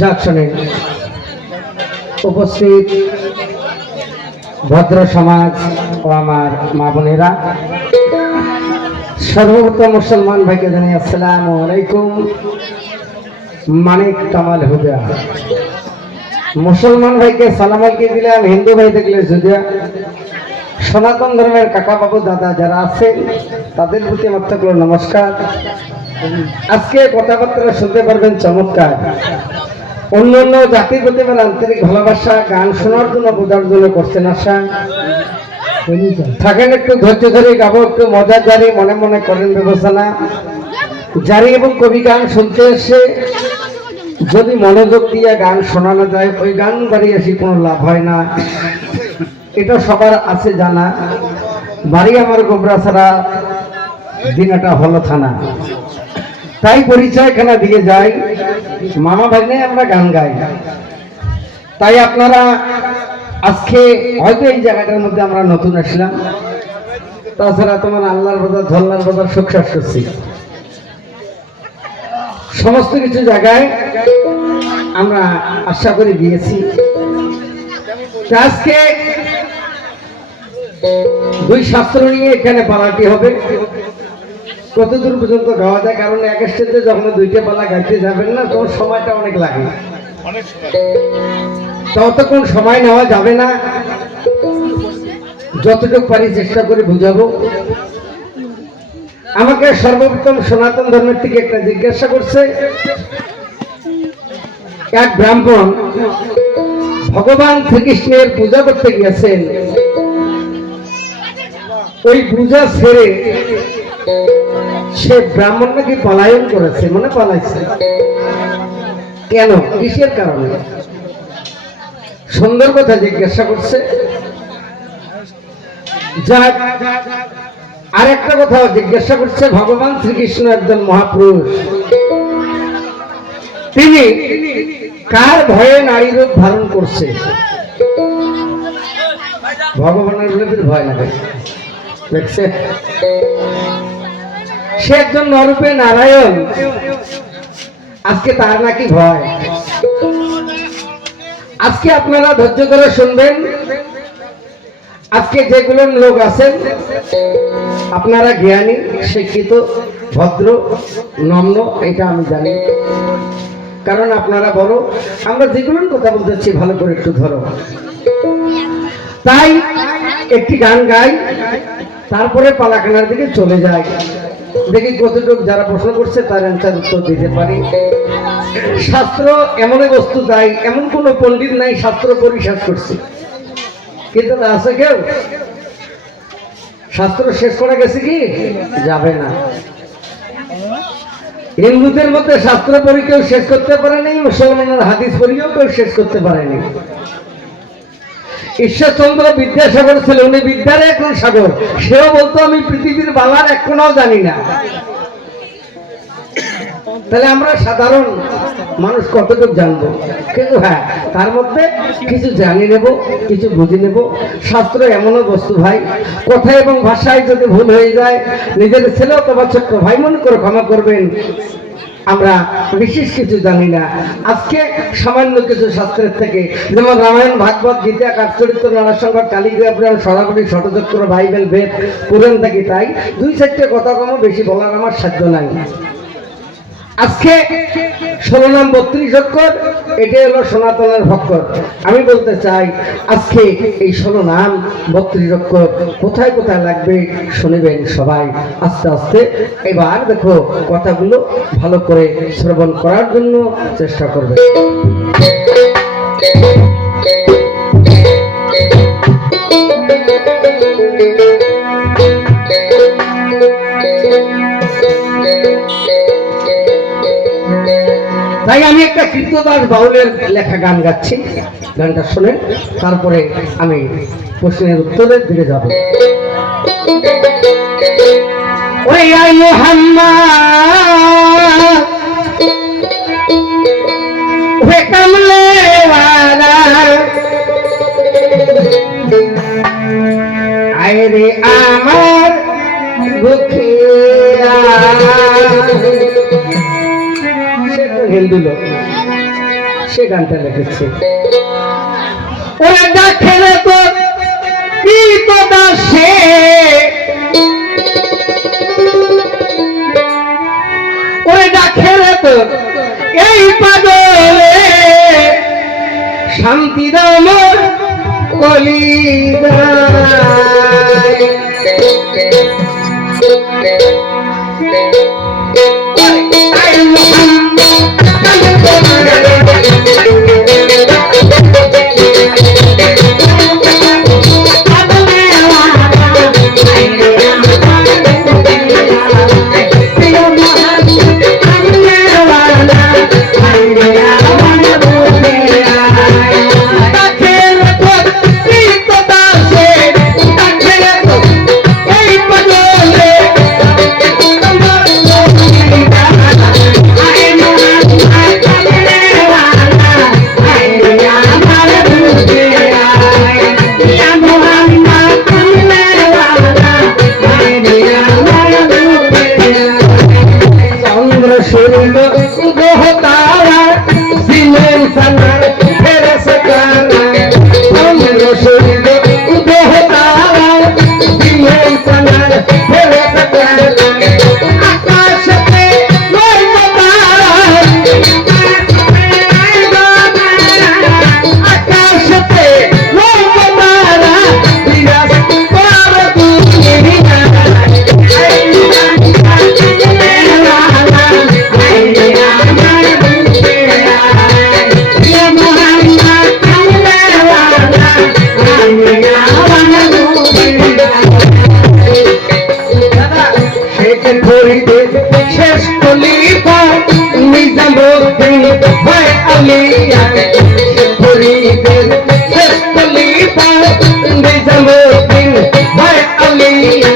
জংশনে উপস্থিত ভদ্র সমাজ ও আমার মা বোনেরা, সর্বপ্রথম মুসলমান ভাইকে জানাই আসসালামু আলাইকুম। মানিক কামাল হুদা মুসলমান ভাইকে সালাম আলকি দিলাম, হিন্দু ভাই দেখলে যদিও সনাতন ধর্মের কাকা বাবু দাদা যারা আছেন তাদের প্রতি আমার থাকলো নমস্কার। আজকে কথাবার্তা শুনতে পারবেন চমৎকার। অন্য অন্য জাতির প্রতি আমার আন্তরিক ভালোবাসা, গান শোনার জন্য বোঝার জন্য করছেন আশা। থাকেন একটু ধৈর্য ধরে গাবো, একটু মজার জারি, মনে মনে করেন বিবেচনা জারি। এবং কবি গান শুনতে এসে যদি মনোযোগ দিয়ে গান শোনানো যায়, ওই গান বাড়ি এসে কোনো লাভ হয় না, এটা সবার আছে জানা। বাড়ি আমার গোবরা ছাড়া দিনাটা হলো থানা, তাই পরিচয় খানা দিয়ে যাই। মামা ভাগ্নে আমরা গান গাই, তাই আপনারা আজকে হয়তো এই জায়গাটার মধ্যে আমরা নতুন আসলাম। তাছাড়া তোমার আল্লাহর বাজার, ধল্লার বাজার, সুখসাস করছি, সমস্ত কিছু জায়গায় আমরা আশা করে দিয়েছি। আজকে দুই শাস্ত্র নিয়ে এখানে পালাটি হবে। কতদূর পর্যন্ত গাওয়া যায়, কারণ এক স্টেজে যখন দুইটা পালা গাইতে যাবেন না, তখন সময়টা অনেক লাগে, ততক্ষণ সময় নেওয়া যাবে না। যতটুকু পারি চেষ্টা করে বুঝাবো। আমাকে সর্বপ্রথম সনাতন ধর্মের থেকে একটা জিজ্ঞাসা করছে, এক ব্রাহ্মণ ভগবান শ্রীকৃষ্ণের পূজা করতে গিয়েছেন, ওই পূজা ছেড়ে সে ব্রাহ্মণ নাকি পলায়ন করেছে, মানে পালাইছে। কেন, কিসের কারণে? সুন্দর কথা জিজ্ঞাসা করছে। যাক, আর একটা কথা জিজ্ঞাসা করছে, ভগবান শ্রীকৃষ্ণ একজন মহাপুরুষ, তিনি কার ভয়ে নারী রূপ ধারণ করছে? ভগবানের বলে ভয় লাগে, দেখছে সে একজন নরূপে নারায়ণ, আজকে তার নাকি ভয়। আজকে আপনারা ধৈর্য ধরে শুনবেন। আজকে যেগুলো লোক আছেন আপনারা জ্ঞানী, শিক্ষিত, ভদ্র, নম্র, এটা আমি জানি, কারণ আপনারা বড়। আমরা যেগুলোর কথা বলতেছি ভালো করে একটু ধরো। তাই একটি গান গাই, তারপরে পালাখানার দিকে চলে যায়, দেখি কতটুকু যারা প্রশ্ন করছে তার অ্যান্সার উত্তর দিতে পারি। শাস্ত্র এমন বস্তু তাই এমন কোন পণ্ডিত নাই শাস্ত্র পরিশেষ করছে, কিন্তু আছে কেউ শাস্ত্র শেষ করা গেছে কি? যাবে না। হিন্দুদের মধ্যে শাস্ত্র পড়ি কেউ শেষ করতে পারেনি, মুসলমানের হাদিস পড়িও কেউ শেষ করতে পারেনি। ঈশ্বরচন্দ্র বিদ্যাসাগর ছিল, উনি বিদ্যার এখন সাগর, সেও বলতো আমি পৃথিবীর বালার এক কোনাও জানি না। তাহলে আমরা সাধারণ মানুষ কতটুকু জানবো? কিন্তু হ্যাঁ, তার মধ্যে কিছু জানি নেব, কিছু বুঝে নেব। শাস্ত্র এমনও বস্তু ভাই, কথা এবং ভাষায় যদি ভুল হয়ে যায়, নিজের ছেলে অথবা ছোট্ট ভাই মনে করে ক্ষমা করবেন। আমরা বিশেষ কিছু জানি না। আজকে সামান্য কিছু শাস্ত্রের থেকে, যেমন রামায়ণ, ভাগবত, গীতা, কাঠচরিত্র, নারাসংখ্যা, কালিকা পুরাণ, সরাবলী, ষটচক্র, বাইবেল, বেদ, পুরাণ থাকি, তাই দুই চারটে কথা কম বেশি বলার আমার সাধ্য নাই। আজকে 16 নাম 32 অক্ষর, এটাই হলো সনাতনের ভক্কর। আমি বলতে চাই আজকে এই 16 নাম 32 অক্ষর কোথায় কোথায় লাগবে শুনবেন সবাই আস্তে আস্তে। এবার দেখো কথাগুলো ভালো করে শ্রবণ করার জন্য চেষ্টা করবে। তাই আমি একটা কীর্তদাস বাউলের লেখা গান গাচ্ছি, গানটা শুনে তারপরে আমি প্রশ্নের উত্তরের দিকে যাব। ওই আই মুহাম্মদ ওহে কামলে ওয়ালা, আয় রে আমার দুঃখিয়া। হিন্দু লোক, সে গানটা লিখেছে। ওরে দেখে রে তোর কি তো দাসে, ওরে দেখে রে তোর এই পাগলে, শান্তি দাও মোর কলিজায়। শেষ খলিফা নিজামুদ্দিন ভাই আলিয়া, ফরিদের শেষ খলিফা নিজামুদ্দিন ভাই আলিয়া।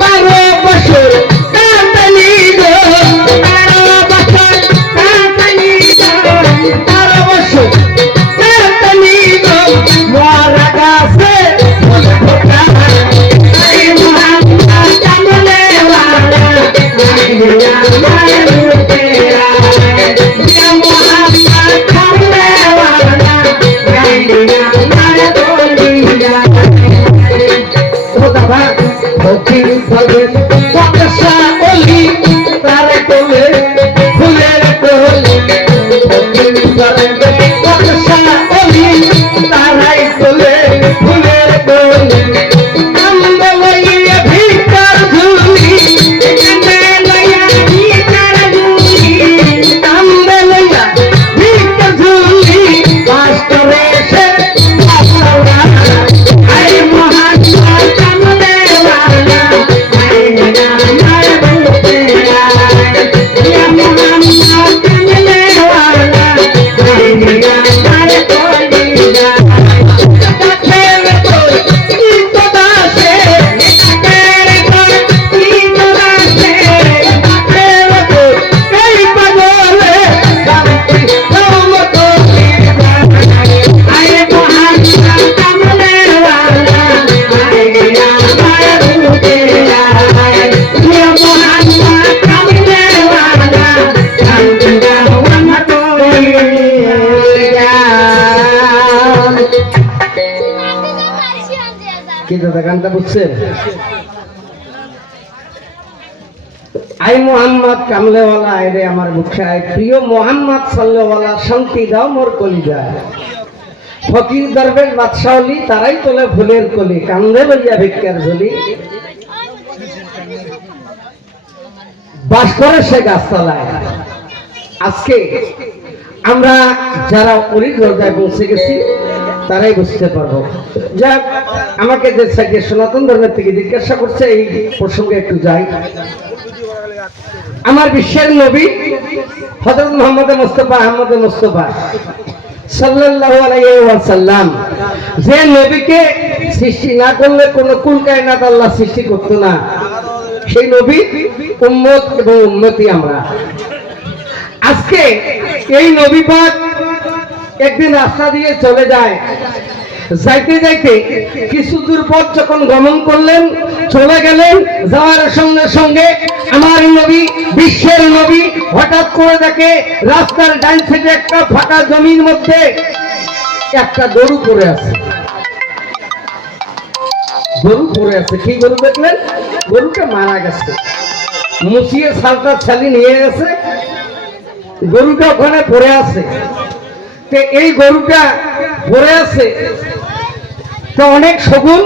12 বছর কাটালি গো, 12 বছর কাটালি গো, 12 বছর কাটালি গো, মরা গাছে কি দাদা গানটা বুঝছেন? আই মোহাম্মদ কামলেওয়ালা আইরে আমার মুখায়, প্রিয় মোহাম্মদ সাল্লাল্লাহু শান্তি দাও মোর কলিজায়। ফকির দরবেশ বাদশাহলি তারাই তোলে ফুলের কলি, কান্দে লইয়া ভিক্ষার ঝুলি। বাস করে সে গাছতলায়। আজকে আমরা যারা অলির দরজায় পৌঁছে গেছি তারাই বুঝতে পারবো। যাক, আমাকে যে সাইকে সনাতন ধর্মের থেকে জিজ্ঞাসা করছে এই প্রসঙ্গে একটু যাই। আমার বিশ্বের নবী হযরত মুহাম্মদ মুস্তাফা আহমদ মুস্তাফা সাল্লাল্লাহু আলাইহি ওয়াসাল্লাম, যে নবীকে সৃষ্টি না করলে কোনো কুল কায়নাত আল্লাহ সৃষ্টি করতো না, সেই নবী উম্মত এবং উম্মতি আমরা। আজকে এই নবী পাক একদিন রাস্তা দিয়ে চলে যায়, যাইতে যাইতে কিছু দূর পথ যখন গমন করলেন, চলে গেলেন, যাওয়ার সঙ্গে সঙ্গে আমার নবী, বিশ্বের নবী হঠাৎ করে দেখে রাস্তার ডান সাইডে একটা ফাঁকা জমির মধ্যে একটা গরু পড়ে আছে। গরু পড়ে আছে, কি গরু দেখলেন? গরুটা মারা গেছে, মুছিয়ে সালটা ছালি নিয়ে গেছে, গরুটা ওখানে পড়ে আছে। তো এই গরুটা পড়ে আছে তো অনেক শগুন